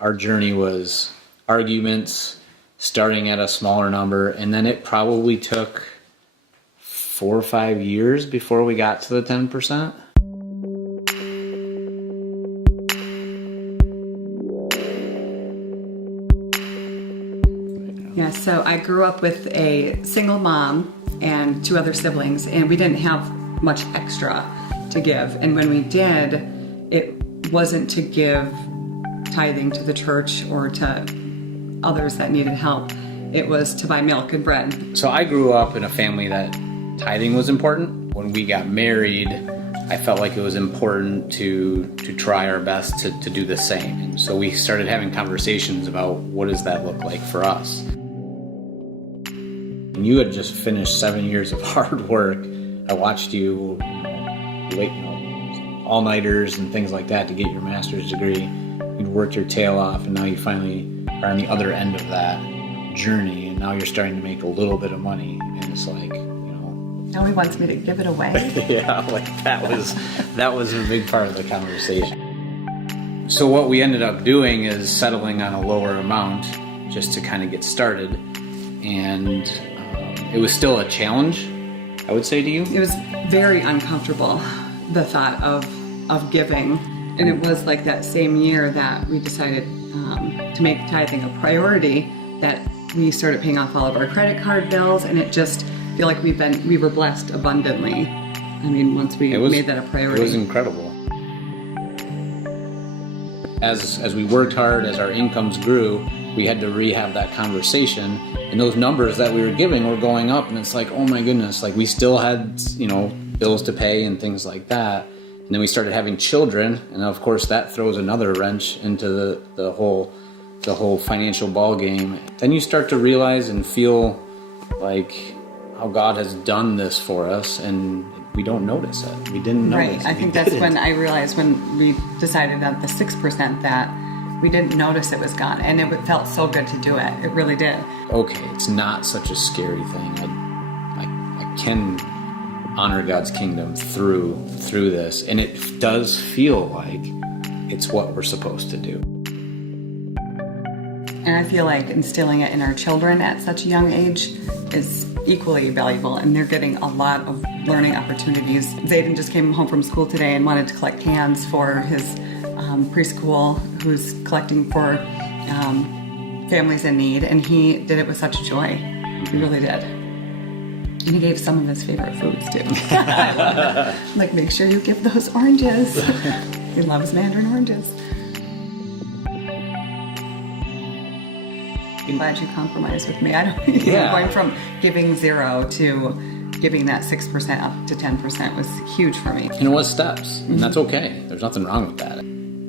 Our journey was arguments, starting at a smaller number, and then it probably took 4 or 5 years before we got to the 10%. Yeah, so I grew up with a single mom and 2 other siblings, and we didn't have much extra to give. And when we did, it wasn't to give tithing to the church or to others that needed help. It was to buy milk and bread. So I grew up in a family that tithing was important. When we got married, I felt like it was important to try our best to do the same. And so we started having conversations about what does that look like for us. And you had just finished 7 years of hard work. I watched you wait, all-nighters and things like that to get your master's degree. You'd worked your tail off, and now you finally are on the other end of that journey, and now you're starting to make a little bit of money, and it's like, Now he wants me to give it away. Yeah, like that was a big part of the conversation. So what we ended up doing is settling on a lower amount just to kind of get started, and it was still a challenge, I would say to you. It was very uncomfortable, the thought of giving. And it was like that same year that we decided to make tithing a priority, that we started paying off all of our credit card bills, and it just feel like we were blessed abundantly. I mean, once we made that a priority. It was incredible. As we worked hard, as our incomes grew, we had to rehab that conversation, and those numbers that we were giving were going up, and it's like, oh my goodness, like we still had, bills to pay and things like that. And then we started having children, and of course that throws another wrench into the whole financial ball game. Then you start to realize and feel like how God has done this for us, and we don't notice it. We didn't notice it. Right. I think that's when I realized, when we decided on the 6%, that we didn't notice it was gone, and it felt so good to do it. It really did. Okay, it's not such a scary thing. I can honor God's kingdom through this, and it does feel like it's what we're supposed to do. And I feel like instilling it in our children at such a young age is equally valuable, and they're getting a lot of learning opportunities. Zayden just came home from school today and wanted to collect cans for his preschool, who's collecting for families in need, and he did it with such joy. He really did. And he gave some of his favorite foods too. I love that. Like, make sure you give those oranges. He loves mandarin oranges. I'm glad you compromised with me. I don't. Going from giving 0 to giving that 6% up to 10% was huge for me. And it was steps, and that's okay. There's nothing wrong with that.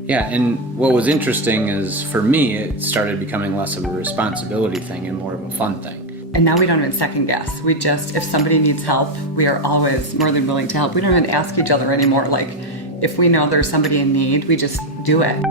Yeah, and what was interesting is, for me, it started becoming less of a responsibility thing and more of a fun thing. And now we don't even second guess. We just, if somebody needs help, we are always more than willing to help. We don't even ask each other anymore. Like, if we know there's somebody in need, we just do it.